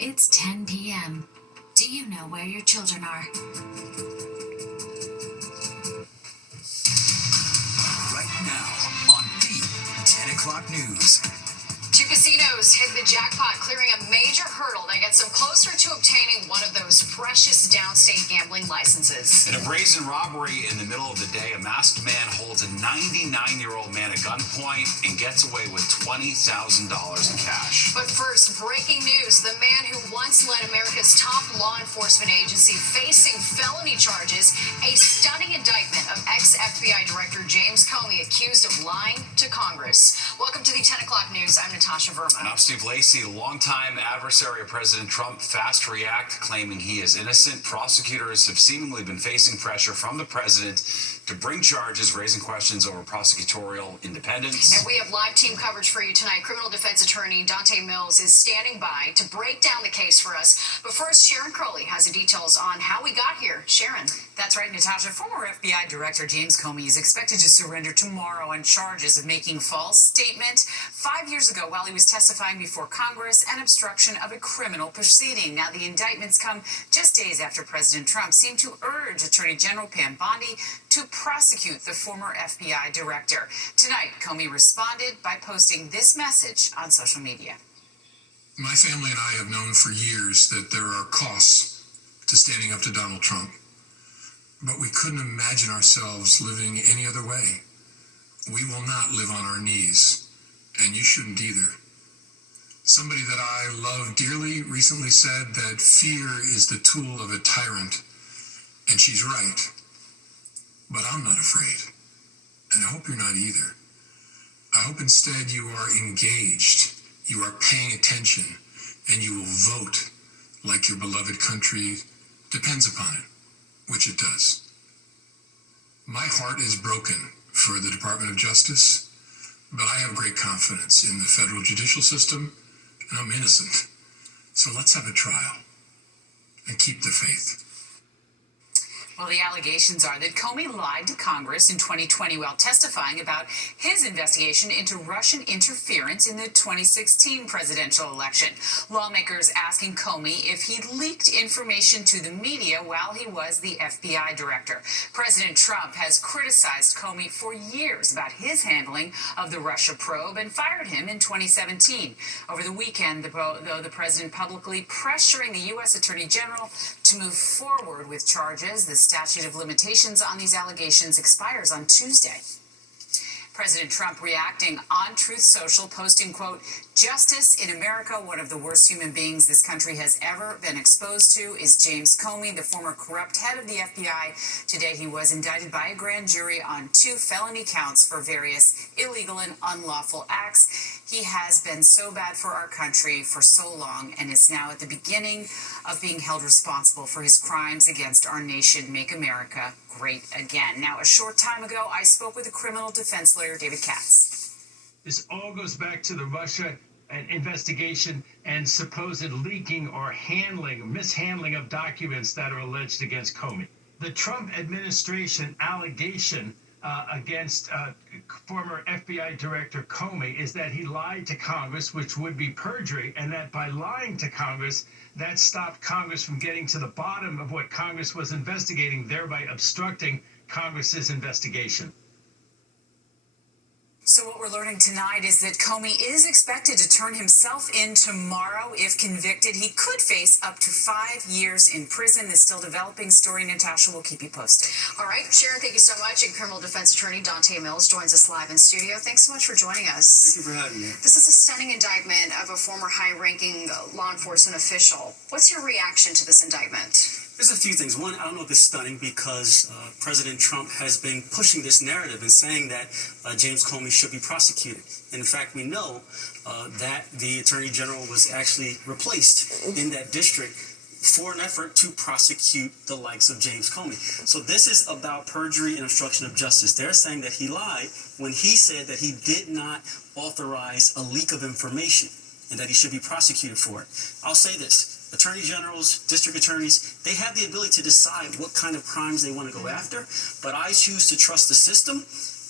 It's 10 p.m. Do you know where your children are? Right now on Deep 10 o'clock news. Two casinos hit the jackpot, clearing a major hurdle that gets them closer to obtaining one of those precious downstate gambling licenses. In a brazen robbery in the middle of the day, a masked man holds a 99-year-old man at gunpoint and gets away with $20,000 in cash. But first, breaking news. The man who once led America's top law enforcement agency facing felony charges, a stunning indictment of ex-FBI Director James Comey accused of lying to Congress. Welcome to the 10 o'clock news. I'm Natasha Verma. And I'm Steve Lacey. Longtime adversary of President Trump fast react, claiming he is innocent. Prosecutors have seemingly been facing pressure from the president to bring charges, raising questions over prosecutorial independence. And we have live team coverage for you tonight. Criminal defense attorney Dante Mills is standing by to break down the case for us. But first, Sharon Crowley has the details on how we got here. Sharon. That's right, Natasha. Former FBI Director James Comey is expected to surrender tomorrow on charges of making false statement 5 years ago while he was testifying before Congress and obstruction of a criminal proceeding. Now, the indictments come just days after President Trump seemed to urge Attorney General Pam Bondi to prosecute the former FBI director. Tonight, Comey responded by posting this message on social media. My family and I have known for years that there are costs to standing up to Donald Trump, but we couldn't imagine ourselves living any other way. We will not live on our knees, and you shouldn't either. Somebody that I love dearly recently said that fear is the tool of a tyrant, and she's right. But I'm not afraid, and I hope you're not either. I hope instead you are engaged, you are paying attention, and you will vote like your beloved country depends upon it, which it does. My heart is broken for the Department of Justice, but I have great confidence in the federal judicial system, and I'm innocent. So let's have a trial and keep the faith. Well, the allegations are that Comey lied to Congress in 2020 while testifying about his investigation into Russian interference in the 2016 presidential election. Lawmakers asking Comey if he leaked information to the media while he was the FBI director. President Trump has criticized Comey for years about his handling of the Russia probe and fired him in 2017. Over the weekend, though, the president publicly pressuring the U.S. Attorney General to move forward with charges. The statute of limitations on these allegations expires on Tuesday. President Trump reacting on Truth Social, posting, quote, "Justice in America, one of the worst human beings this country has ever been exposed to is James Comey, the former corrupt head of the FBI. Today he was indicted by a grand jury on 2 felony counts for various illegal and unlawful acts. He has been so bad for our country for so long and is now at the beginning of being held responsible for his crimes against our nation. Make America great again." Now, a short time ago, I spoke with a criminal defense lawyer, David Katz. This all goes back to the Russia investigation and supposed leaking or mishandling of documents that are alleged against Comey. The Trump administration allegation against former FBI Director Comey is that he lied to Congress, which would be perjury, and that by lying to Congress, that stopped Congress from getting to the bottom of what Congress was investigating, thereby obstructing Congress's investigation. So what we're learning tonight is that Comey is expected to turn himself in tomorrow. If convicted, he could face up to 5 years in prison. The still developing story, Natasha, will keep you posted. All right, Sharon, thank you so much. And criminal defense attorney Dante Mills joins us live in studio. Thanks so much for joining us. Thank you for having me. This is a stunning indictment of a former high-ranking law enforcement official. What's your reaction to this indictment? There's a few things. One, I don't know if it's stunning because President Trump has been pushing this narrative and saying that James Comey should be prosecuted. And in fact, we know that the Attorney General was actually replaced in that district for an effort to prosecute the likes of James Comey. So this is about perjury and obstruction of justice. They're saying that he lied when he said that he did not authorize a leak of information and that he should be prosecuted for it. I'll say this. Attorney generals, district attorneys, they have the ability to decide what kind of crimes they want to go after, but I choose to trust the system.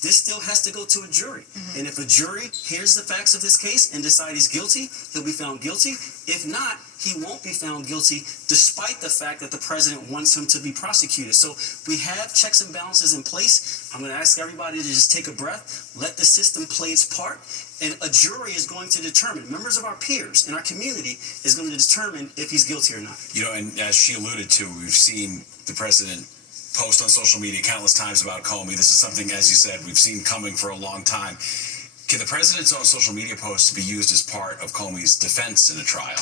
This still has to go to a jury. And if a jury hears the facts of this case and decide he's guilty, he'll be found guilty. If not, he won't be found guilty despite the fact that the president wants him to be prosecuted. So we have checks and balances in place. I'm going to ask everybody to just take a breath, let the system play its part, and a jury is going to determine, members of our peers in our community is going to determine if he's guilty or not. You know, and as she alluded to, we've seen the president post on social media countless times about Comey. This is something, as you said, we've seen coming for a long time. Can the president's own social media posts be used as part of Comey's defense in a trial?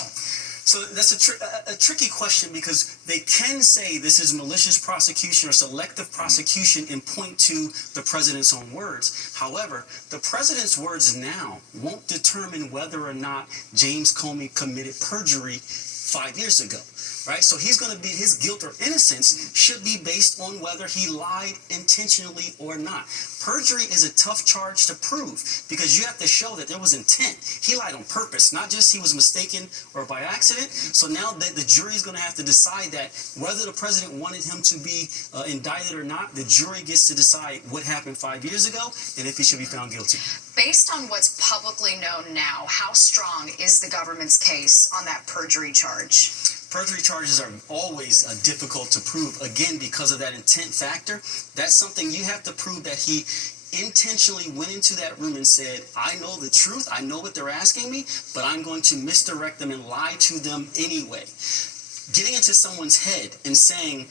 So that's a tricky question, because they can say this is malicious prosecution or selective prosecution and point to the president's own words. However, the president's words now won't determine whether or not James Comey committed perjury 5 years ago. Right? So he's going to be, his guilt or innocence should be based on whether he lied intentionally or not. Perjury is a tough charge to prove, because you have to show that there was intent. He lied on purpose, not just he was mistaken or by accident. So now the jury is going to have to decide that whether the president wanted him to be indicted or not. The jury gets to decide what happened 5 years ago and if he should be found guilty. Based on what's publicly known now, how strong is the government's case on that perjury charge? Perjury charges are always difficult to prove, again, because of that intent factor. That's something you have to prove, that he intentionally went into that room and said, I know the truth, I know what they're asking me, but I'm going to misdirect them and lie to them anyway. Getting into someone's head and saying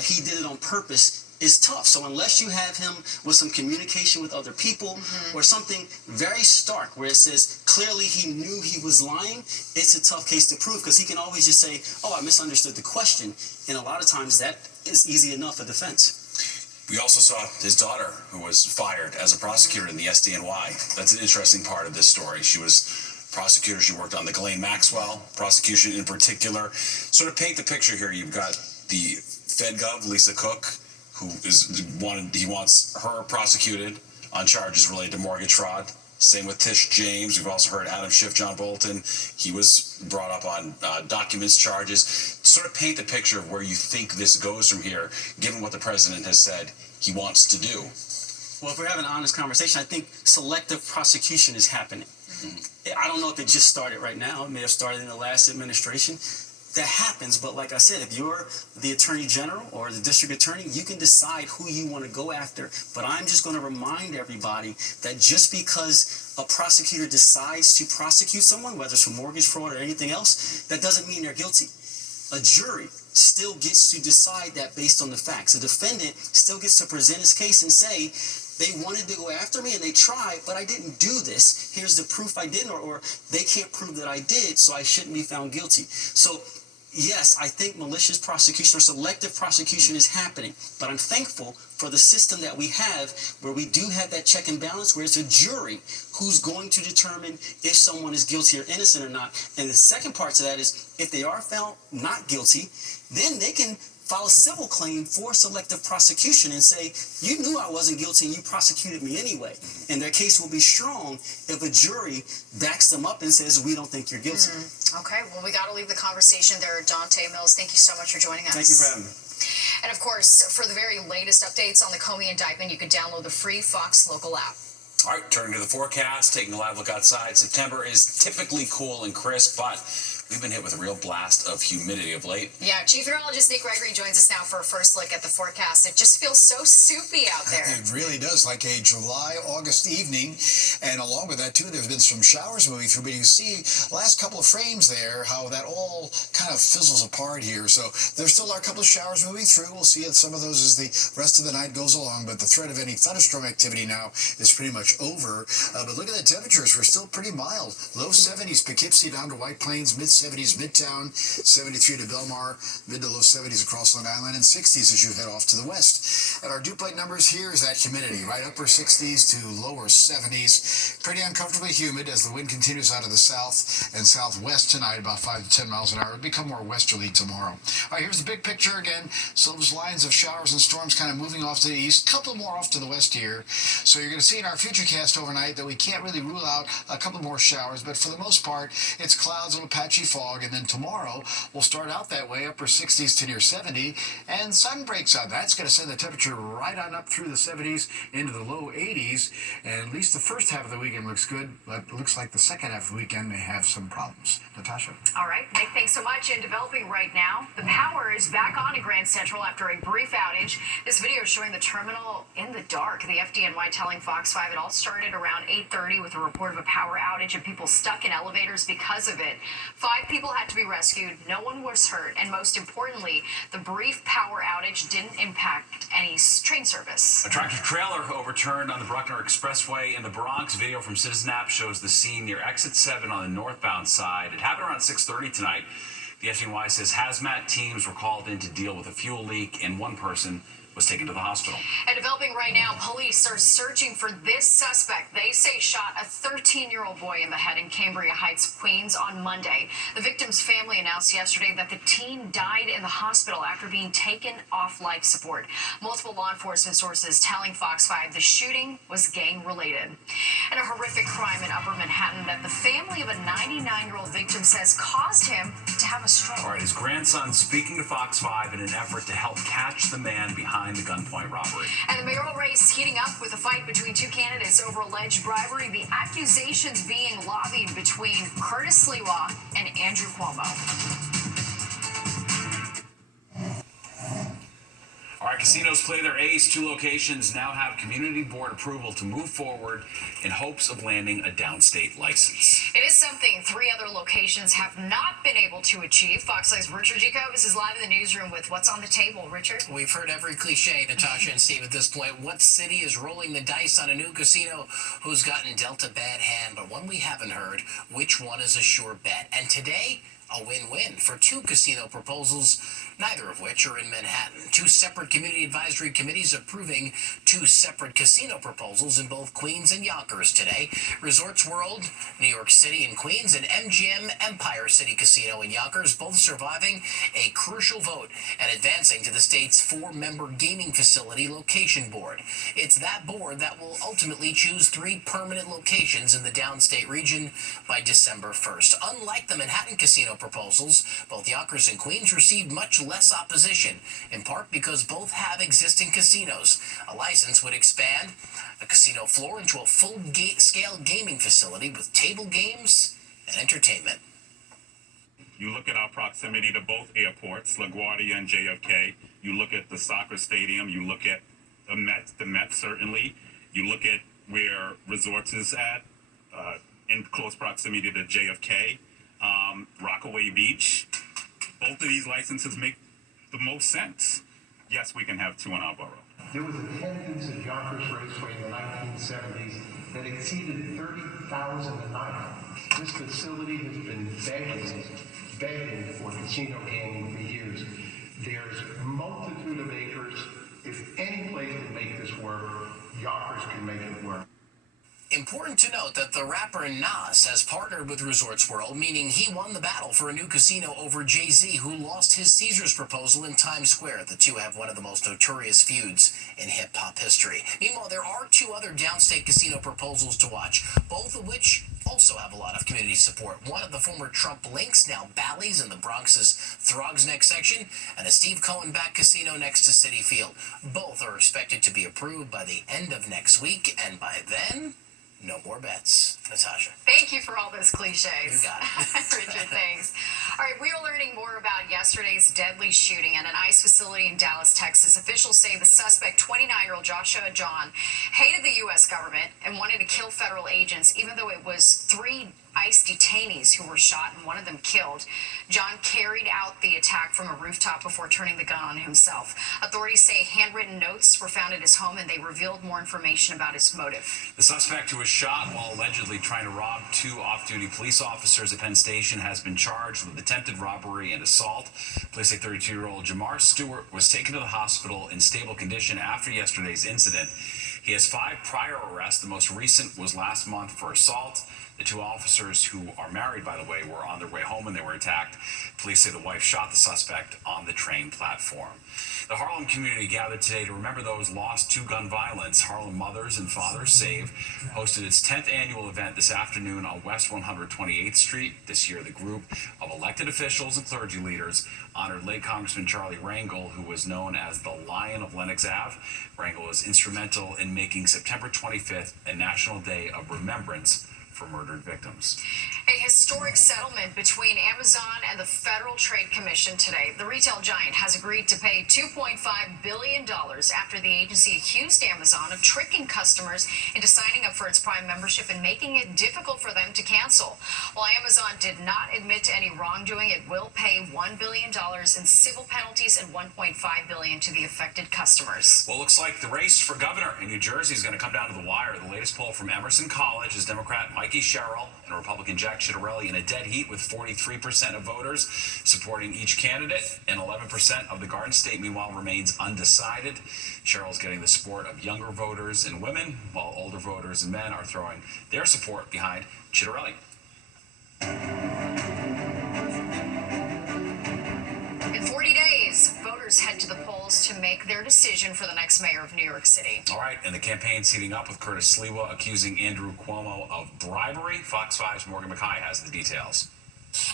he did it on purpose is tough. So unless you have him with some communication with other people or something very stark where it says clearly he knew he was lying, it's a tough case to prove, because he can always just say, oh, I misunderstood the question. And a lot of times that is easy enough for defense. We also saw his daughter, who was fired as a prosecutor in the SDNY. That's an interesting part of this story. She was prosecutor. She worked on the Ghislaine Maxwell prosecution in particular. Sort of paint the picture here. You've got the FedGov, Lisa Cook, who he wants her prosecuted on charges related to mortgage fraud. Same with Tish James. We've also heard Adam Schiff, John Bolton. He was brought up on documents charges. Sort of paint the picture of where you think this goes from here, given what the president has said he wants to do. Well, if we're having an honest conversation, I think selective prosecution is happening. I don't know if it just started right now. It may have started in the last administration. That happens, but like I said, if you're the attorney general or the district attorney, you can decide who you want to go after. But I'm just going to remind everybody that just because a prosecutor decides to prosecute someone, whether it's for mortgage fraud or anything else, that doesn't mean they're guilty. A jury still gets to decide that based on the facts. A defendant still gets to present his case and say, they wanted to go after me and they tried, but I didn't do this. Here's the proof I didn't, or they can't prove that I did, so I shouldn't be found guilty. So yes, I think malicious prosecution or selective prosecution is happening, but I'm thankful for the system that we have, where we do have that check and balance, where it's a jury who's going to determine if someone is guilty or innocent or not. And the second part to that is, if they are found not guilty, then they can file a civil claim for selective prosecution and say, you knew I wasn't guilty and you prosecuted me anyway. And their case will be strong if a jury backs them up and says, we don't think you're guilty. Okay, well, we got to leave the conversation there. Dante Mills, thank you so much for joining us. Thank you for having me. And of course, for the very latest updates on the Comey indictment, you can download the free Fox local app. All right, turning to the forecast, taking a live look outside. September is typically cool and crisp, but we've been hit with a real blast of humidity of late. Yeah, Chief Meteorologist Nick Gregory joins us now for a first look at the forecast. It just feels so soupy out there. It really does, like a July, August evening. And along with that, too, there's been some showers moving through. But you can see last couple of frames there, how that all kind of fizzles apart here. So there still are a couple of showers moving through. We'll see some of those as the rest of the night goes along. But the threat of any thunderstorm activity now is pretty much over. But look at the temperatures. We're still pretty mild. Low 70s, Poughkeepsie down to White Plains, mid 70s, Midtown, 73 to Belmar, mid to low 70s across Long Island, and 60s as you head off to the west. And our dew point numbers here is that humidity, right? Upper 60s to lower 70s. Pretty uncomfortably humid as the wind continues out of the south and southwest tonight, about 5 to 10 miles an hour. It'll become more westerly tomorrow. All right, here's the big picture again. So those lines of showers and storms kind of moving off to the east, a couple more off to the west here. So you're going to see in our futurecast overnight that we can't really rule out a couple more showers, but for the most part, it's clouds, a little patchy hazy fog, and then tomorrow will start out that way, upper 60s to near 70, and sun breaks out. That's going to send the temperature right on up through the 70s into the low 80s, and at least the first half of the weekend looks good, but it looks like the second half of the weekend may have some problems. Natasha? All right, Nick, thanks so much. In developing right now, the power is back on at Grand Central after a brief outage. This video is showing the terminal in the dark. The FDNY telling Fox 5 it all started around 8:30 with a report of a power outage and people stuck in elevators because of it. 5 people had to be rescued. No one was hurt. And most importantly, the brief power outage didn't impact any train service. A tractor trailer overturned on the Bruckner Expressway in the Bronx. Video from Citizen App shows the scene near exit 7 on the northbound side. It happened around 6:30 tonight. The FDNY says hazmat teams were called in to deal with a fuel leak, and one person was taken to the hospital. And developing right now, police are searching for this suspect. They say shot a 13-year-old boy in the head in Cambria Heights, Queens on Monday. The victim's family announced yesterday that the teen died in the hospital after being taken off life support. Multiple law enforcement sources telling Fox 5 the shooting was gang-related. And a horrific crime in Upper Manhattan that the family of a 99-year-old victim says caused him to have a stroke. All right, his grandson speaking to Fox 5 in an effort to help catch the man behind the gunpoint robbery. And the mayoral race heating up with a fight between 2 candidates over alleged bribery. The accusations being lobbied between Curtis Sliwa and Andrew Cuomo. All right, casinos play their ace. 2 locations now have community board approval to move forward in hopes of landing a downstate license. It is something 3 other locations have not been able to achieve. Fox 5's Richard Jacobs is live in the newsroom with what's on the table. Richard? We've heard every cliche, Natasha and Steve, at this point. What city is rolling the dice on a new casino? Who's gotten dealt a bad hand? But one we haven't heard, which one is a sure bet? And today, a win-win for 2 casino proposals, neither of which are in Manhattan. 2 separate community advisory committees approving 2 separate casino proposals in both Queens and Yonkers today. Resorts World, New York City and Queens, and MGM Empire City Casino in Yonkers, both surviving a crucial vote and advancing to the state's 4-member gaming facility location board. It's that board that will ultimately choose 3 permanent locations in the downstate region by December 1st. Unlike the Manhattan casino proposals, both Yonkers and Queens received much less opposition, in part because both have existing casinos. A license would expand a casino floor into a full-scale gaming facility with table games and entertainment. You look at our proximity to both airports, LaGuardia and JFK. You look at the soccer stadium. You look at the Mets certainly. You look at where Resorts is at, in close proximity to JFK. Rockaway Beach. Both of these licenses make the most sense. Yes, we can have 2 in our borough. There was attendance at Yonkers Raceway in the 1970s that exceeded 30,000 a night. This facility has been begging for casino gaming for years. There's a multitude of acres. If any place can make this work, Yonkers can make it work. Important to note that the rapper Nas has partnered with Resorts World, meaning he won the battle for a new casino over Jay-Z, who lost his Caesars proposal in Times Square. The 2 have one of the most notorious feuds in hip-hop history. Meanwhile, there are 2 other downstate casino proposals to watch, both of which also have a lot of community support. One at the former Trump Links, now Bally's in the Bronx's Throgs Neck section, and a Steve Cohen-backed casino next to Citi Field. Both are expected to be approved by the end of next week, and by then, no more bets. Natasha. Thank you for all those cliches. You got it. Richard, thanks. All right, we are learning more about yesterday's deadly shooting at an ICE facility in Dallas, Texas. Officials say the suspect, 29-year-old Joshua John, hated the U.S. government and wanted to kill federal agents, even though it was 3 ICE detainees who were shot and one of them killed. John carried out the attack from a rooftop before turning the gun on himself. Authorities say handwritten notes were found at his home and they revealed more information about his motive. The suspect, who was shot while allegedly trying to rob 2 off-duty police officers at Penn Station, has been charged with attempted robbery and assault. Police say 32-year-old Jamar Stewart was taken to the hospital in stable condition after yesterday's incident. He has 5 prior arrests. The most recent was last month for assault. The two officers, who are married, by the way, were on their way home when they were attacked. Police say the wife shot the suspect on the train platform. The Harlem community gathered today to remember those lost to gun violence. Harlem Mothers and Fathers Save hosted its 10th annual event this afternoon on West 128th Street. This year, the group of elected officials and clergy leaders honored late Congressman Charlie Rangel, who was known as the Lion of Lenox Ave. Rangel was instrumental in making September 25th a National Day of Remembrance for murdered victims. A historic settlement between Amazon and the Federal Trade Commission today. The retail giant has agreed to pay $2.5 billion after the agency accused Amazon of tricking customers into signing up for its Prime membership and making it difficult for them to cancel. While Amazon did not admit to any wrongdoing, it will pay $1 billion in civil penalties and $1.5 billion to the affected customers. Well, it looks like the race for governor in New Jersey is going to come down to the wire. The latest poll from Emerson College is Democrat Mikey Sherrill and Republican Jack Ciattarelli in a dead heat, with 43% of voters supporting each candidate, and 11% of the Garden State, meanwhile, remains undecided. Sherrill's getting the support of younger voters and women, while older voters and men are throwing their support behind Ciattarelli. In 40 days, voters head to the polls to make their decision for the next mayor of New York City. All right, and the campaign's heating up, with Curtis Sliwa accusing Andrew Cuomo of bribery. Fox 5's Morgan McKay has the details.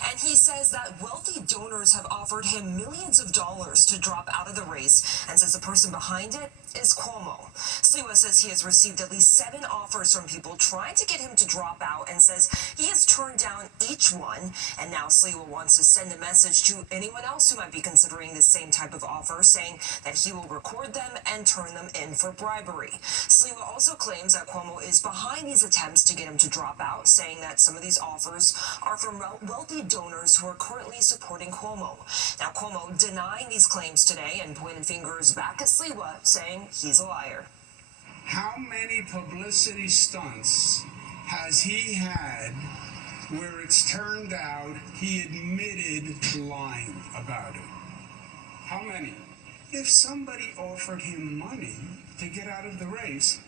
And he says that wealthy donors have offered him millions of dollars to drop out of the race, and says the person behind it is Cuomo. Sliwa says he has received at least 7 offers from people trying to get him to drop out, and says he has turned down each one. And now Sliwa wants to send a message to anyone else who might be considering the same type of offer, saying that he will record them and turn them in for bribery. Sliwa also claims that Cuomo is behind these attempts to get him to drop out, saying that some of these offers are from wealthy donors who are currently supporting Cuomo. Now, Cuomo denying these claims today and pointing fingers back at Sliwa, saying he's a liar. How many publicity stunts has he had where it's turned out he admitted lying about it? How many? If somebody offered him money to get out of the race,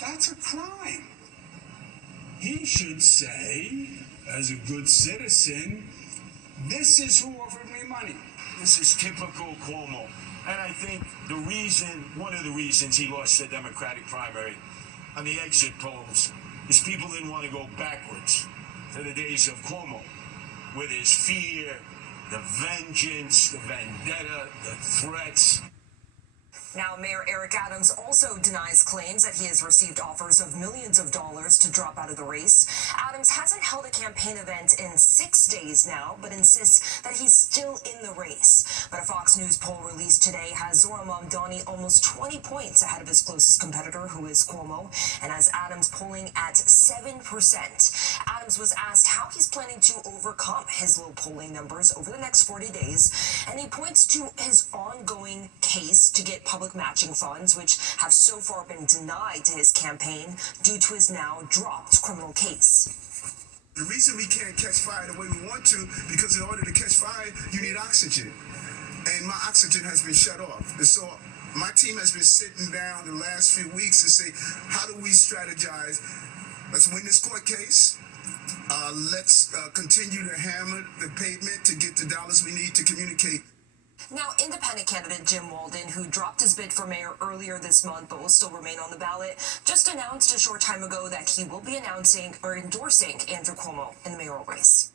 that's a crime. He should say, as a good citizen, this is who offered me money. This is typical Cuomo. And I think one of the reasons he lost the Democratic primary on the exit polls is people didn't want to go backwards to the days of Cuomo, with his fear, the vengeance, the vendetta, the threats. Now, Mayor Eric Adams also denies claims that he has received offers of millions of dollars to drop out of the race. Adams hasn't held a campaign event in 6 days now, but insists that he's still in the race. But a Fox News poll released today has Zohran Mamdani almost 20 points ahead of his closest competitor, who is Cuomo, and has Adams polling at 7%. Adams was asked how he's planning to overcome his low polling numbers over the next 40 days, and he points to his ongoing case to get public matching funds, which have so far been denied to his campaign due to his now dropped criminal case. The reason we can't catch fire the way we want to, because in order to catch fire, you need oxygen. And my oxygen has been shut off. And so my team has been sitting down the last few weeks to say, how do we strategize? Let's win this court case. Let's continue to hammer the pavement to get the dollars we need to communicate. Now, independent candidate Jim Walden, who dropped his bid for mayor earlier this month but will still remain on the ballot, just announced a short time ago that he will be endorsing Andrew Cuomo in the mayoral race.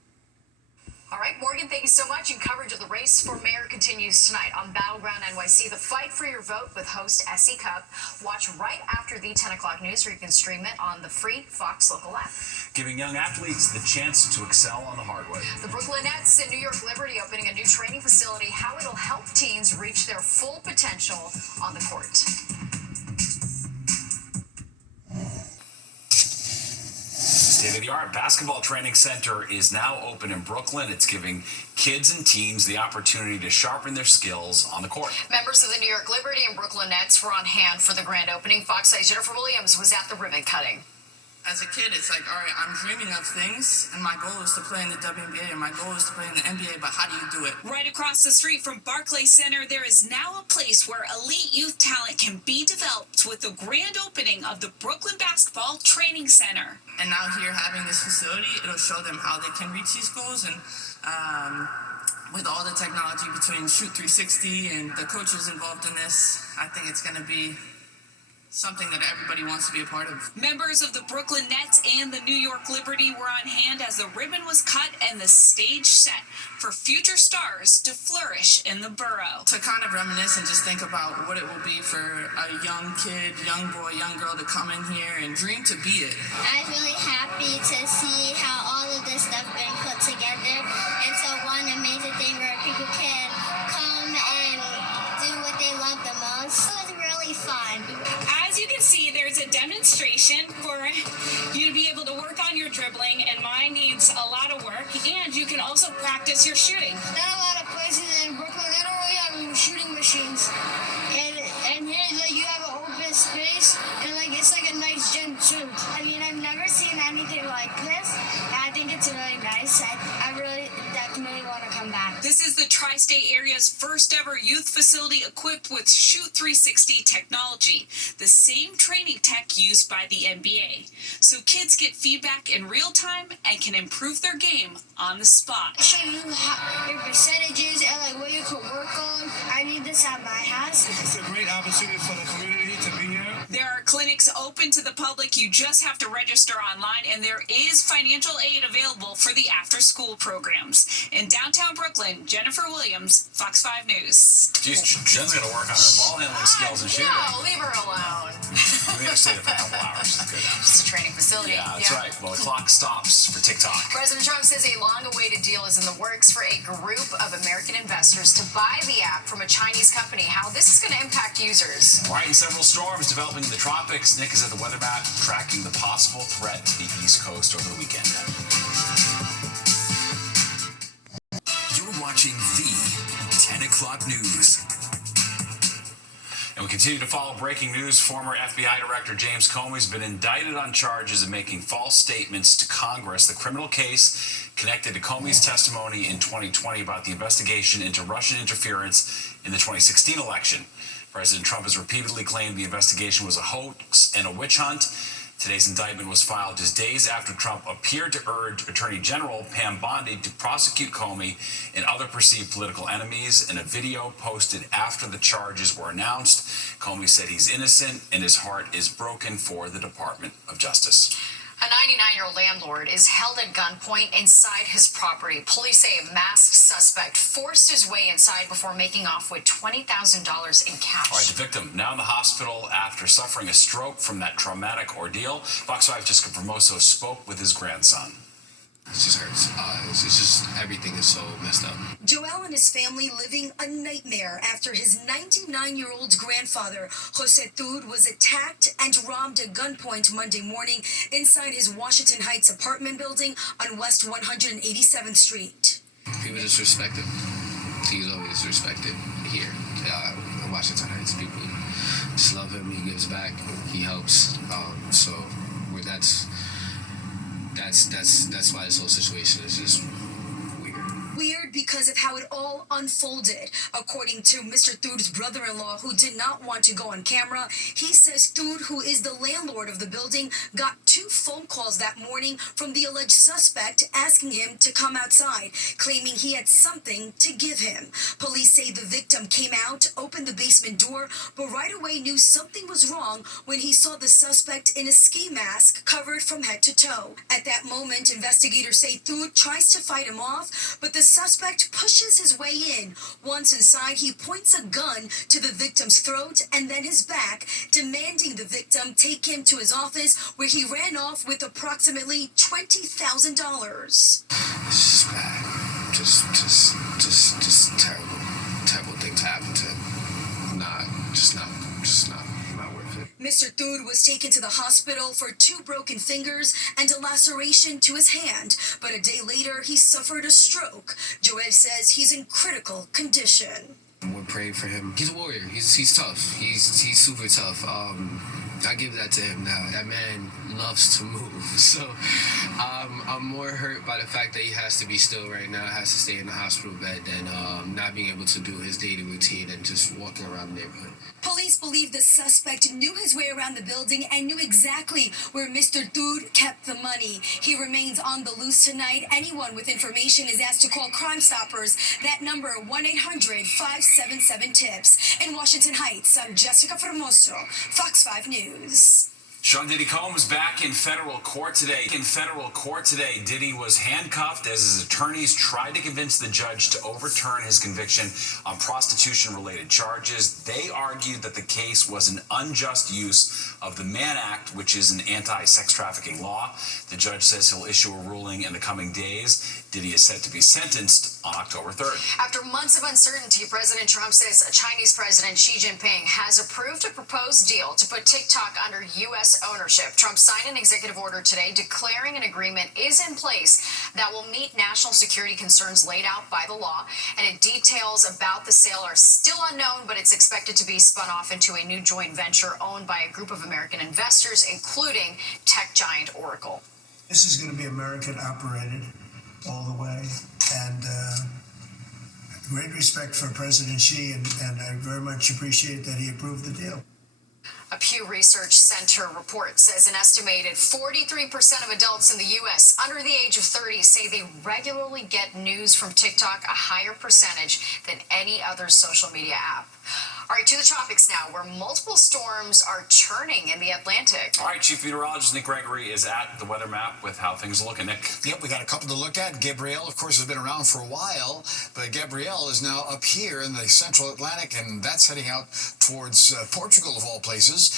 All right, Morgan, thank you so much. And coverage of the race for mayor continues tonight on Battleground NYC. The fight for your vote with host SE Cup. Watch right after the 10 o'clock news, or you can stream it on the free Fox local app. Giving young athletes the chance to excel on the hard way. The Brooklyn Nets and New York Liberty opening a new training facility, how it'll help teens reach their full potential on the court. State-of-the-art basketball training center is now open in Brooklyn. It's giving kids and teens the opportunity to sharpen their skills on the court. Members of the New York Liberty and Brooklyn Nets were on hand for the grand opening. Fox 5's Jennifer Williams was at the ribbon cutting. as a kid, it's like, all right, I'm dreaming of things, and my goal is to play in the WNBA, and my goal is to play in the NBA, but how do you do it? Right across the street from Barclays Center, there is now a place where elite youth talent can be developed with the grand opening of the Brooklyn Basketball Training Center. And now here, having this facility, it'll show them how they can reach these goals, and with all the technology between Shoot 360 and the coaches involved in this, I think it's going to be something that everybody wants to be a part of. Members of the Brooklyn Nets and the New York Liberty were on hand as the ribbon was cut and the stage set for future stars to flourish in the borough. To kind of reminisce and just think about what it will be for a young kid, young boy, young girl to come in here and dream to be it. I'm really happy to see how all of this stuff been put together into one amazing thing where people can come and do what they love the most. It was really fun. As you can see, there's a demonstration for you to be able to work on your dribbling, and mine needs a lot of work, and you can also practice your shooting. Not a lot of places in Brooklyn, they don't really have shooting machines. And here, like, you have an open space, and, like, it's like a nice gym, too. I mean, I've never seen anything like this, and I think it's really nice. I really definitely want to come back. This is the tri-state area's first ever youth facility equipped with Shoot 360 technology, the same training tech used by the NBA. So kids get feedback in real time and can improve their game on the spot. Show you your percentages and like what you could work on. I need this at my house. It's a great opportunity for the community to be here. There are clinics open to the public. You just have to register online, and there is financial aid available for the after-school programs. In downtown Brooklyn, Jennifer Williams, Fox 5 News. Jeez, Jen's got to work on her ball handling skills and shooting. No, leave her alone. We got to stay there for a couple hours. It's good. Just a training facility. Yeah, that's right. Well, the clock stops for TikTok. President Trump says a long-awaited deal is in the works for a group of American investors to buy the app from a Chinese company. How this is going to impact users. All right, and several storms developing in the tropics. Nick is at the weather map tracking the possible threat to the East Coast over the weekend. You're watching the 10 o'clock news. And we continue to follow breaking news. Former FBI Director James Comey has been indicted on charges of making false statements to Congress. The criminal case connected to Comey's testimony in 2020 about the investigation into Russian interference in the 2016 election. President Trump has repeatedly claimed the investigation was a hoax and a witch hunt. Today's indictment was filed just days after Trump appeared to urge Attorney General Pam Bondi to prosecute Comey and other perceived political enemies. In a video posted after the charges were announced, Comey said he's innocent and his heart is broken for the Department of Justice. A 99-year-old landlord is held at gunpoint inside his property. Police say a masked suspect forced his way inside before making off with $20,000 in cash. All right, the victim now in the hospital after suffering a stroke from that traumatic ordeal. Fox 5 Jessica Formoso spoke with his grandson. It just hurts. It's just everything is so messed up. Joel and his family living a nightmare after his 99-year-old grandfather, Jose Tud, was attacked and robbed at gunpoint Monday morning inside his Washington Heights apartment building on West 187th Street. People just respect him. He's always respected here in Washington Heights. People just love him. He gives back. He helps. That's why this whole situation is just weird because of how it all unfolded. According to Mr. Thud's brother-in-law, who did not want to go on camera, he says Thud, who is the landlord of the building, got 2 phone calls that morning from the alleged suspect asking him to come outside, claiming he had something to give him. Police say the victim came out, opened the basement door, but right away knew something was wrong when he saw the suspect in a ski mask covered from head to toe. At that moment, investigators say Thud tries to fight him off, but the suspect pushes his way in. Once inside, he points a gun to the victim's throat and then his back, demanding the victim take him to his office, where he ran off with approximately $20,000. It's just bad. Just terrible things happen to him. Not worth it. Mr. Thud was taken to the hospital for 2 broken fingers and a laceration to his hand, but a day later he suffered a stroke. Joel says he's in critical condition. We're praying for him. He's a warrior. He's tough. He's super tough. I give that to him now. That man loves to move. So I'm more hurt by the fact that he has to be still right now, has to stay in the hospital bed, than not being able to do his daily routine and just walking around the neighborhood. Police believe the suspect knew his way around the building and knew exactly where Mr. Dur kept the money. He remains on the loose tonight. Anyone with information is asked to call Crime Stoppers. That number, 1-800-577-TIPS. In Washington Heights, I'm Jessica Formoso, Fox 5 News. Sean Diddy Combs back in federal court today. Diddy was handcuffed as his attorneys tried to convince the judge to overturn his conviction on prostitution-related charges. They argued that the case was an unjust use of the Mann Act, which is an anti-sex trafficking law. The judge says he'll issue a ruling in the coming days. Diddy is set to be sentenced on October 3rd. After months of uncertainty, President Trump says Chinese President Xi Jinping has approved a proposed deal to put TikTok under U.S. ownership. Trump signed an executive order today declaring an agreement is in place that will meet national security concerns laid out by the law, and it details about the sale are still unknown, but it's expected to be spun off into a new joint venture owned by a group of American investors, including tech giant Oracle. This is going to be American operated all the way, and great respect for President Xi, and I very much appreciate that he approved the deal. A Pew Research Center report says an estimated 43% of adults in the U.S. under the age of 30 say they regularly get news from TikTok, a higher percentage than any other social media app. All right, to the tropics now, where multiple storms are churning in the Atlantic. All right, Chief Meteorologist Nick Gregory is at the weather map with how things are looking. Nick. Yep, we got a couple to look at. Gabrielle, of course, has been around for a while, but Gabrielle is now up here in the central Atlantic, and that's heading out towards Portugal, of all places.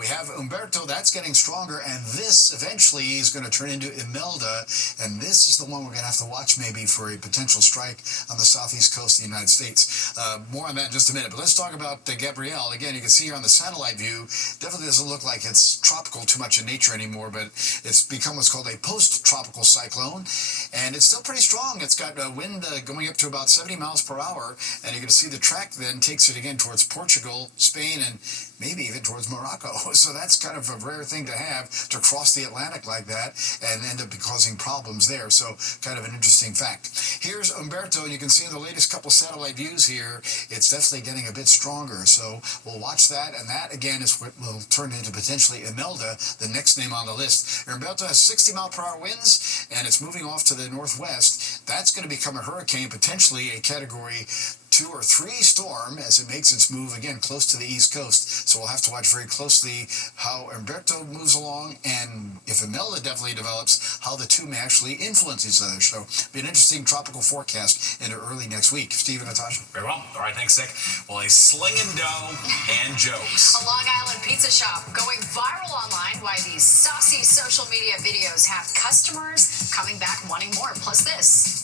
We have Umberto, that's getting stronger, and this eventually is going to turn into Imelda, and this is the one we're going to have to watch maybe for a potential strike on the southeast coast of the United States. More on that in just a minute, but let's talk about Gabrielle. Again, you can see here on the satellite view, definitely doesn't look like it's tropical too much in nature anymore, but it's become what's called a post-tropical cyclone, and it's still pretty strong. It's got wind going up to about 70 miles per hour, and you can see the track then takes it again towards Portugal, Spain, and maybe even towards Morocco. So that's kind of a rare thing to have, to cross the Atlantic like that and end up causing problems there. So kind of an interesting fact. Here's Umberto, and you can see in the latest couple satellite views here, it's definitely getting a bit stronger. So we'll watch that, and that again is what will turn into potentially Imelda, the next name on the list. Umberto has 60-mile-per-hour winds, and it's moving off to the northwest. That's going to become a hurricane, potentially a Category 2 or 3 storm as it makes its move again close to the east coast. So we'll have to watch very closely how Umberto moves along, and if Imelda definitely develops, how the two may actually influence each other. So it'll be an interesting tropical forecast into early next week. Steve and Natasha. Very well. All right, thanks, Nick. Well, a slinging dough and jokes. A Long Island pizza shop going viral online. Why these saucy social media videos have customers coming back wanting more. Plus this.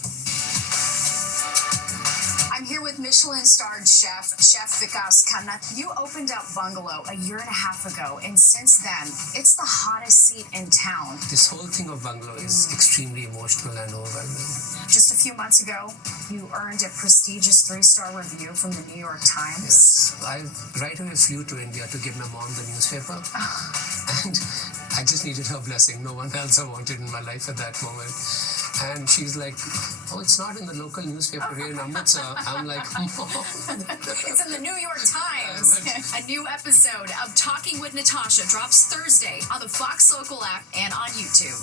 I'm here with Michelin-starred Chef Vikas Khanna. You opened up Bungalow a year and a half ago, and since then, it's the hottest seat in town. This whole thing of Bungalow is extremely emotional and overwhelming. Just a few months ago, you earned a prestigious 3-star review from the New York Times. Yes. I right away flew to India to give my mom the newspaper, and I just needed her blessing. No one else I wanted in my life at that moment. And she's like, oh, it's not in the local newspaper here in Amritsar. I'm like, Mom. It's in the New York Times. A new episode of Talking with Natasha drops Thursday on the Fox Local app and on YouTube.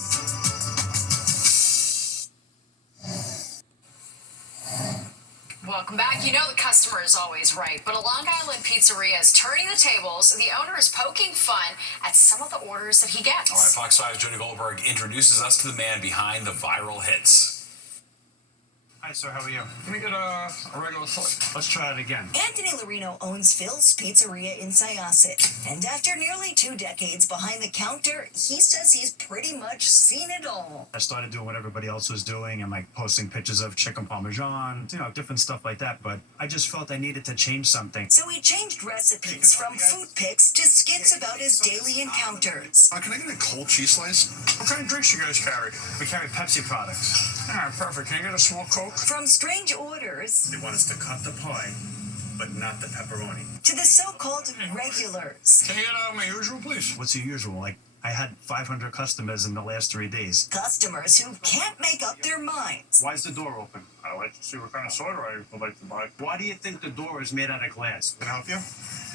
Welcome back. You know the customer is always right, but a Long Island pizzeria is turning the tables. The owner is poking fun at some of the orders that he gets. All right, Fox 5's Jody Goldberg introduces us to the man behind the viral hits. Hi, sir. How are you? Let me get a regular salad. Let's try it again. Anthony Lorino owns Phil's Pizzeria in Syosset. And after nearly 2 decades behind the counter, he says he's pretty much seen it all. I started doing what everybody else was doing and like posting pictures of chicken parmesan, you know, different stuff like that. But I just felt I needed to change something. So he changed recipes from food pics to skits about his daily encounters. Can I get a cold cheese slice? What kind of drinks you guys carry? We carry Pepsi products. All right, perfect. Can I get a small Coke? From strange orders. They want us to cut the pie, but not the pepperoni. To the so-called regulars. Can you get my usual, please? What's your usual? Like I had 500 customers in the last 3 days. Customers who can't make up their minds. Why is the door open? I like to see what kind of soda I would like to buy. Why do you think the door is made out of glass? Can I help you?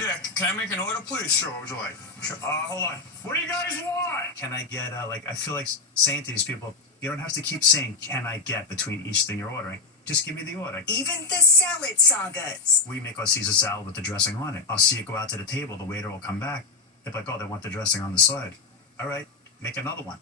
Yeah, can I make an order, please? Sure, what would you like? Sure. Hold on. What do you guys want? Can I get, I feel like saying to these people, you don't have to keep saying, can I get between each thing you're ordering. Just give me the order. Even the salad sagas. We make our Caesar salad with the dressing on it. I'll see it go out to the table. The waiter will come back. They're like, oh, they want the dressing on the side. All right, make another one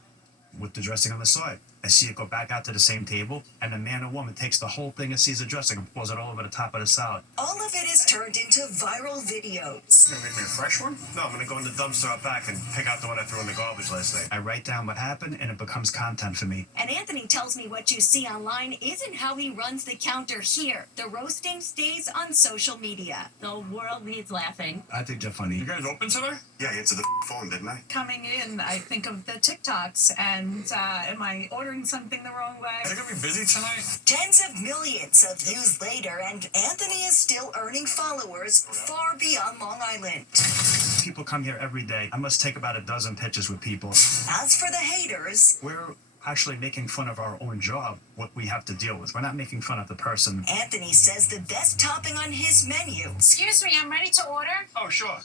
with the dressing on the side. I see it go back out to the same table, and the man or woman takes the whole thing of Caesar dressing and pours it all over the top of the salad. All of it is turned into viral videos. Gonna make me a fresh one? No, I'm gonna go in the dumpster out back and pick out the one I threw in the garbage last night. I write down what happened, and it becomes content for me. And Anthony tells me what you see online isn't how he runs the counter here. The roasting stays on social media. The world needs laughing. I think they're funny. You guys open today? Yeah, I answered the phone, didn't I? Coming in, I think of the TikToks and am I ordering something the wrong way? Are you gonna be busy tonight? Tens of millions of views later, and Anthony is still earning followers far beyond Long Island. People come here every day. I must take about a dozen pictures with people. As for the haters, We're actually making fun of our own job, what we have to deal with. We're not making fun of the person. Anthony says the best topping on his menu Excuse me, I'm ready to order. Oh, sure.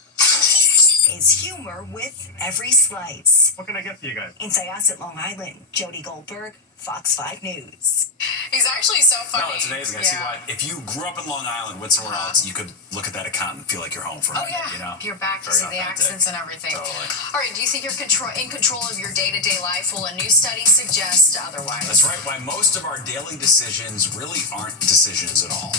is humor with every slice. What can I get for you guys? In Syosset, Long Island, Jody Goldberg, Fox 5 News. He's actually so funny. No, it's amazing. I see why. If you grew up in Long Island with somewhere else, you could look at that account and feel like you're home for a minute, you know? You're back, you Very see the authentic. accents and everything. Totally. All right, do you think you're in control of your day-to-day life? Well, a new study suggests otherwise. That's right. Why most of our daily decisions really aren't decisions at all.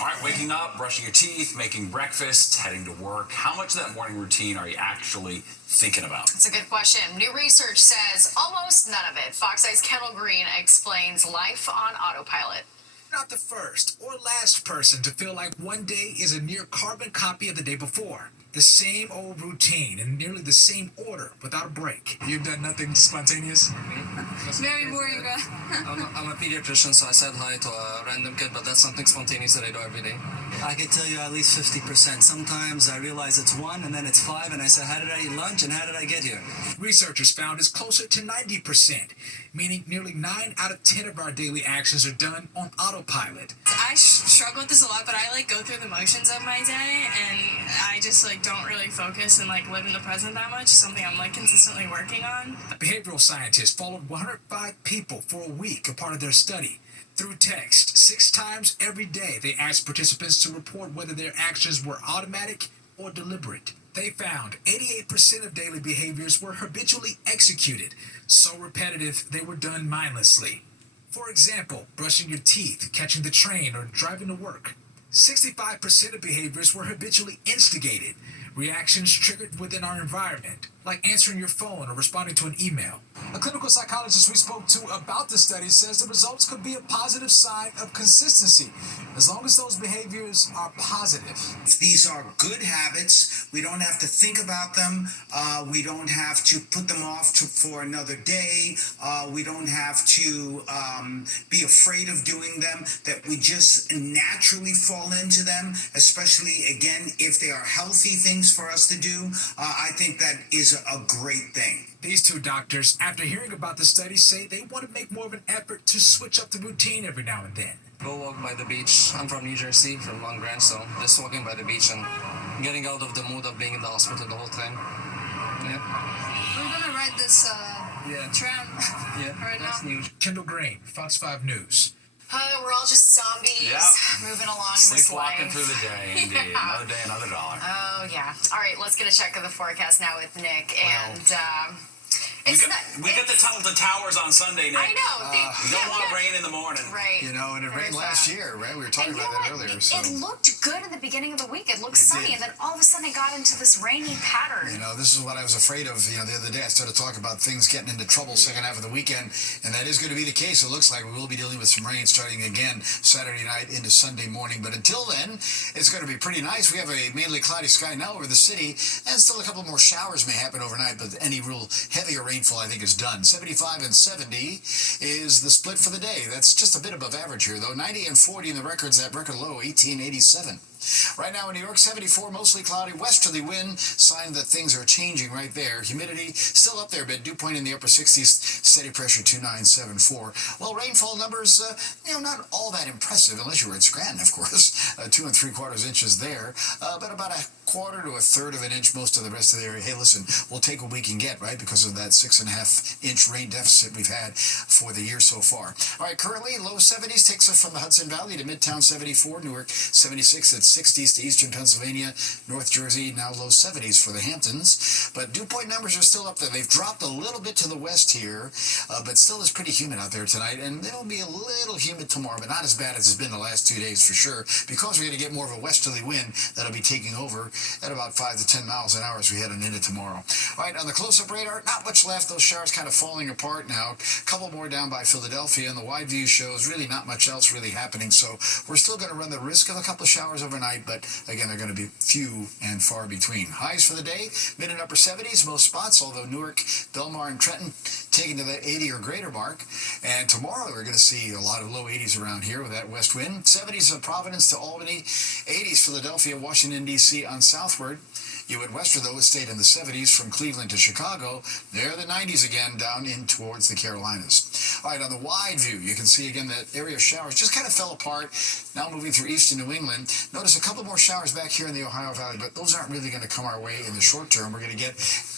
All right, waking up, brushing your teeth, making breakfast, heading to work. How much of that morning routine are you actually thinking about? It's a good question. New research says almost none of it. Fox Eye's Kendall Green explains life on autopilot. Not the first or last person to feel like one day is a near carbon copy of the day before. The same old routine in nearly the same order without a break. You've done nothing spontaneous? Very boring. I'm a pediatrician, so I said hi to a random kid, but that's something spontaneous that I do every day. I can tell you at least 50%. Sometimes I realize it's 1 and then it's 5, and I say, how did I eat lunch and how did I get here? Researchers found it's closer to 90%, meaning nearly 9 out of 10 of our daily actions are done on autopilot. I struggle with this a lot, but I go through the motions of my day, and I just don't really focus and live in the present that much. Something I'm consistently working on. Behavioral scientists followed 105 people for a week, a part of their study. Through text, 6 times every day, they asked participants to report whether their actions were automatic or deliberate. They found 88% of daily behaviors were habitually executed, so repetitive they were done mindlessly. For example, brushing your teeth, catching the train, or driving to work. 65% of behaviors were habitually instigated, reactions triggered within our environment, like answering your phone or responding to an email. A clinical psychologist we spoke to about the study says the results could be a positive sign of consistency, as long as those behaviors are positive. These are good habits. We don't have to think about them. We don't have to put them off for another day. We don't have to be afraid of doing them, that we just naturally fall into them, especially, again, if they are healthy things for us to do. I think that is a great thing. These 2 doctors, after hearing about the study, say they want to make more of an effort to switch up the routine every now and then. Go walk by the beach. I'm from New Jersey, from Long Branch, so just walking by the beach and getting out of the mood of being in the hospital the whole time. Yeah. We're gonna ride this tram right now. News. Kendall Green, Fox 5 News. We're all just zombies moving along in this life. Sleepwalking through the day, indeed. Another day, another dollar. Oh, yeah. All right, let's get a check of the forecast now with Nick. We got the towers on Sunday, Nick. I know. We don't want rain in the morning. Right. And it rained last year, right? We were talking about that earlier. It looked good in the beginning of the week. It looked sunny, and then all of a sudden it got into this rainy pattern. This is what I was afraid of. The other day I started talking about things getting into trouble second half of the weekend, and that is going to be the case. It looks like we will be dealing with some rain starting again Saturday night into Sunday morning. But until then, it's going to be pretty nice. We have a mainly cloudy sky now over the city, and still a couple more showers may happen overnight, but any real heavier rain rainfall, I think, is done. 75 and 70 is the split for the day. That's just a bit above average here, though. 90 and 40 in the records at record low, 1887. Right now in New York, 74, mostly cloudy, westerly wind, sign that things are changing right there. Humidity still up there a bit, dew point in the upper 60s, steady pressure 2974. Well, rainfall numbers, not all that impressive, unless you were at Scranton, of course. 2 3/4 inches there, but about a quarter to a third of an inch most of the rest of the area. Hey, listen, we'll take what we can get, right, because of that 6.5 inch rain deficit we've had for the year so far. All right, currently low 70s takes us from the Hudson Valley to Midtown 74, Newark 76 at 60s to eastern Pennsylvania, North Jersey, now low 70s for the Hamptons. But dew point numbers are still up there. They've dropped a little bit to the west here, but still is pretty humid out there tonight. And it'll be a little humid tomorrow, but not as bad as it's been the last 2 days for sure, because we're going to get more of a westerly wind that'll be taking over at about 5 to 10 miles an hour as we head into tomorrow. All right, on the close-up radar, not much left. Those showers kind of falling apart now. A couple more down by Philadelphia, and the wide view shows really not much else really happening. So we're still going to run the risk of a couple of showers overnight, but again, they're going to be few and far between. Highs for the day, mid and upper 70s, most spots, although Newark, Belmar, and Trenton taking to that 80 or greater mark. And tomorrow we're going to see a lot of low 80s around here with that west wind. 70s of Providence to Albany, 80s Philadelphia, Washington, D.C. on southward. You went westward, though, it stayed in the 70s from Cleveland to Chicago. There, the 90s again, down in towards the Carolinas. All right, on the wide view, you can see again that area of showers just kind of fell apart. Now moving through eastern New England. Notice a couple more showers back here in the Ohio Valley, but those aren't really going to come our way in the short term. We're going to get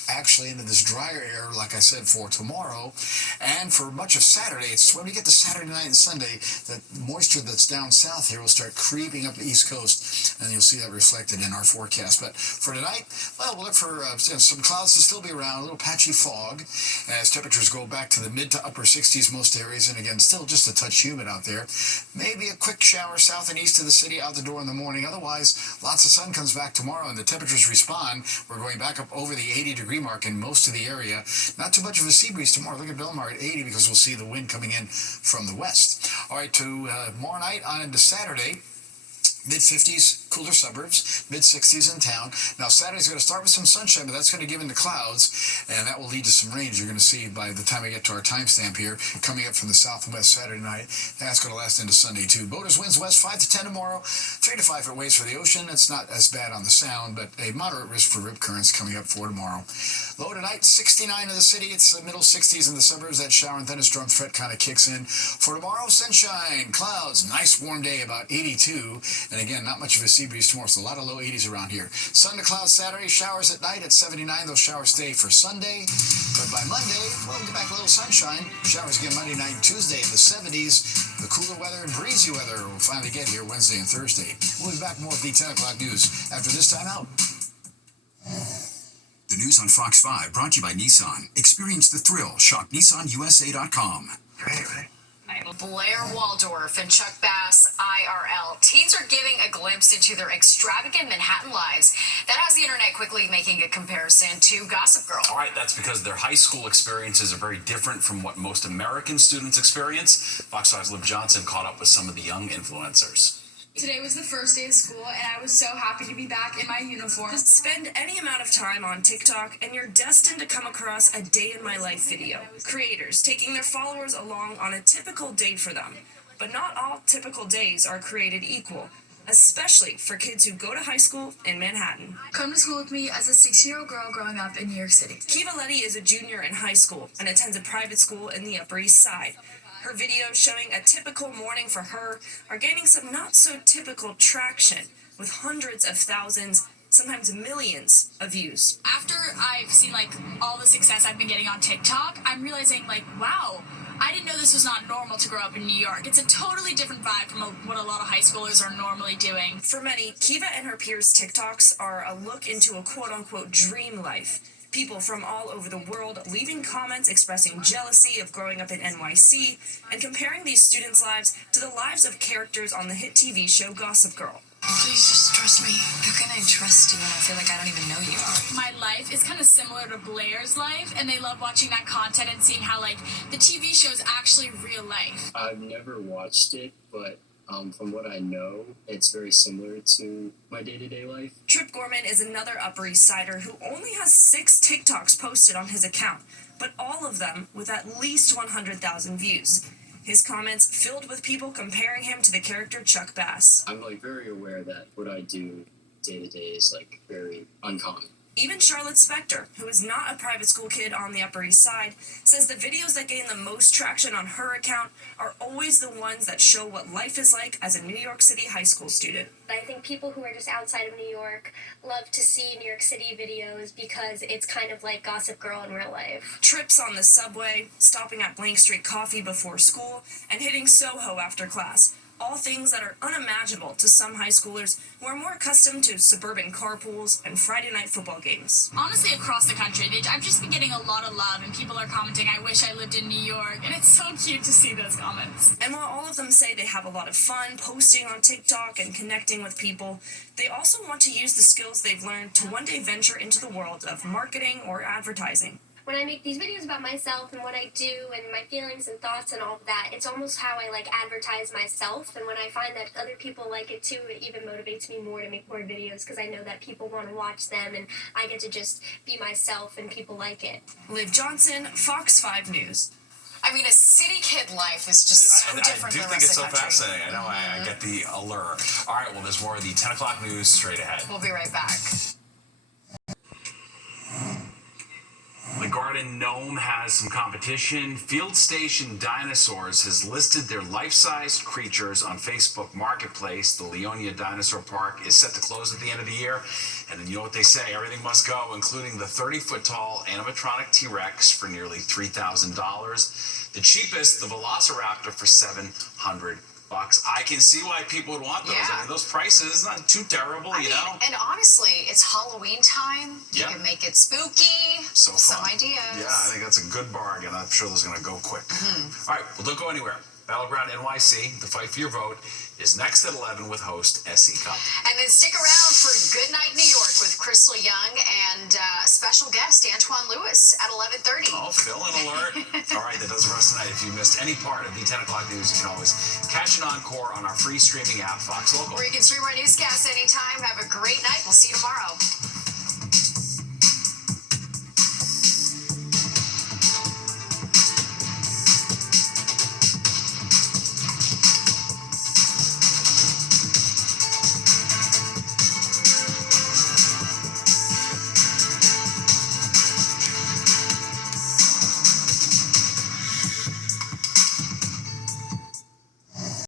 actually into this drier air, like I said, for tomorrow and for much of Saturday. It's when we get to Saturday night and Sunday that moisture that's down south here will start creeping up the East Coast, and you'll see that reflected in our forecast. But for tonight, well, we'll look for some clouds to still be around, a little patchy fog as temperatures go back to the mid to upper 60s most areas, and again, still just a touch humid out there. Maybe a quick shower south and east of the city out the door in the morning. Otherwise, lots of sun comes back tomorrow, and the temperatures respond. We're going back up over the 80-degree mark in most of the area. Not too much of a sea breeze tomorrow. Look at Belmar at 80 because we'll see the wind coming in from the west. All right, tomorrow night on into Saturday. Mid-50s, cooler suburbs, mid-60s in town. Now, Saturday's going to start with some sunshine, but that's going to give into clouds, and that will lead to some rain, as you're going to see by the time I get to our timestamp here, coming up from the south and west Saturday night. That's going to last into Sunday, too. Boaters winds west 5 to 10 tomorrow, 3 to 5 foot waves for the ocean. It's not as bad on the sound, but a moderate risk for rip currents coming up for tomorrow. Low tonight, 69 in the city. It's the middle 60s in the suburbs. That shower and thunderstorm threat kind of kicks in. For tomorrow, sunshine, clouds, nice warm day, about 82. And again, not much of a sea breeze tomorrow, so a lot of low 80s around here. Sun to clouds Saturday, showers at night at 79. Those showers stay for Sunday. But by Monday, well, we'll get back a little sunshine. Showers again Monday night and Tuesday in the 70s. The cooler weather and breezy weather will finally get here Wednesday and Thursday. We'll be back more with the 10 o'clock news after this time out. The news on Fox 5 brought to you by Nissan. Experience the thrill. Shop NissanUSA.com. Right. Blair Waldorf and Chuck Bass IRL. Teens are giving a glimpse into their extravagant Manhattan lives. That has the internet quickly making a comparison to Gossip Girl. All right, that's because their high school experiences are very different from what most American students experience. Fox 5's Liv Johnson caught up with some of the young influencers. Today was the first day of school, and I was so happy to be back in my uniform. Spend any amount of time on TikTok, and you're destined to come across a day-in-my-life video. Creators taking their followers along on a typical day for them. But not all typical days are created equal, especially for kids who go to high school in Manhattan. Come to school with me as a 6-year-old girl growing up in New York City. Kiva Letty is a junior in high school and attends a private school in the Upper East Side. Her videos showing a typical morning for her are gaining some not-so-typical traction, with hundreds of thousands, sometimes millions of views. After I've seen, all the success I've been getting on TikTok, I'm realizing, wow, I didn't know this was not normal to grow up in New York. It's a totally different vibe from what a lot of high schoolers are normally doing. For many, Kiva and her peers' TikToks are a look into a quote-unquote dream life. People from all over the world leaving comments expressing jealousy of growing up in NYC and comparing these students' lives to the lives of characters on the hit TV show Gossip Girl. Please just trust me. How can I trust you when I feel like I don't even know you? My life is kind of similar to Blair's life, and they love watching that content and seeing how, the TV show is actually real life. I've never watched it, but From what I know, it's very similar to my day-to-day life. Trip Gorman is another Upper East Sider who only has 6 TikToks posted on his account, but all of them with at least 100,000 views. His comments filled with people comparing him to the character Chuck Bass. I'm very aware that what I do day-to-day is very uncommon. Even Charlotte Spector, who is not a private school kid on the Upper East Side, says the videos that gain the most traction on her account are always the ones that show what life is like as a New York City high school student. I think people who are just outside of New York love to see New York City videos because it's kind of like Gossip Girl in real life. Trips on the subway, stopping at Blank Street Coffee before school, and hitting Soho after class. All things that are unimaginable to some high schoolers who are more accustomed to suburban carpools and Friday night football games. Honestly, across the country, I've just been getting a lot of love, and people are commenting, I wish I lived in New York, and it's so cute to see those comments. And while all of them say they have a lot of fun posting on TikTok and connecting with people, they also want to use the skills they've learned to one day venture into the world of marketing or advertising. When I make these videos about myself and what I do and my feelings and thoughts and all of that, it's almost how I advertise myself. And when I find that other people like it too, it even motivates me more to make more videos because I know that people want to watch them and I get to just be myself and people like it. Liv Johnson, Fox 5 News. I mean, a city kid life is just so different I do than the think rest it's of so the country. fascinating. I know I get the allure. All right, well, there's more of the 10 o'clock news straight ahead. We'll be right back. The Garden Gnome has some competition. Field Station Dinosaurs has listed their life-sized creatures on Facebook Marketplace. The Leonia Dinosaur Park is set to close at the end of the year. And then you know what they say, everything must go, including the 30-foot-tall animatronic T-Rex for nearly $3,000. The cheapest, the Velociraptor, for $700. I can see why people would want those. Yeah. I mean, those prices, not too terrible, I mean, and honestly, it's Halloween time. Yeah. You can make it spooky. So fun. Some ideas. Yeah, I think that's a good bargain. I'm sure those are going to go quick. All right, well, don't go anywhere. Battleground NYC, the fight for your vote, is next at 11 with host S.E. Cup. And then stick around for Good Night New York with Crystal Young and special guest Antoine Lewis at 11:30. Oh, fill-in alert. All right, that does it for us tonight. If you missed any part of the 10 o'clock news, you can always catch an encore on our free streaming app, Fox Local. Where you can stream our newscasts anytime. Have a great night. We'll see you tomorrow.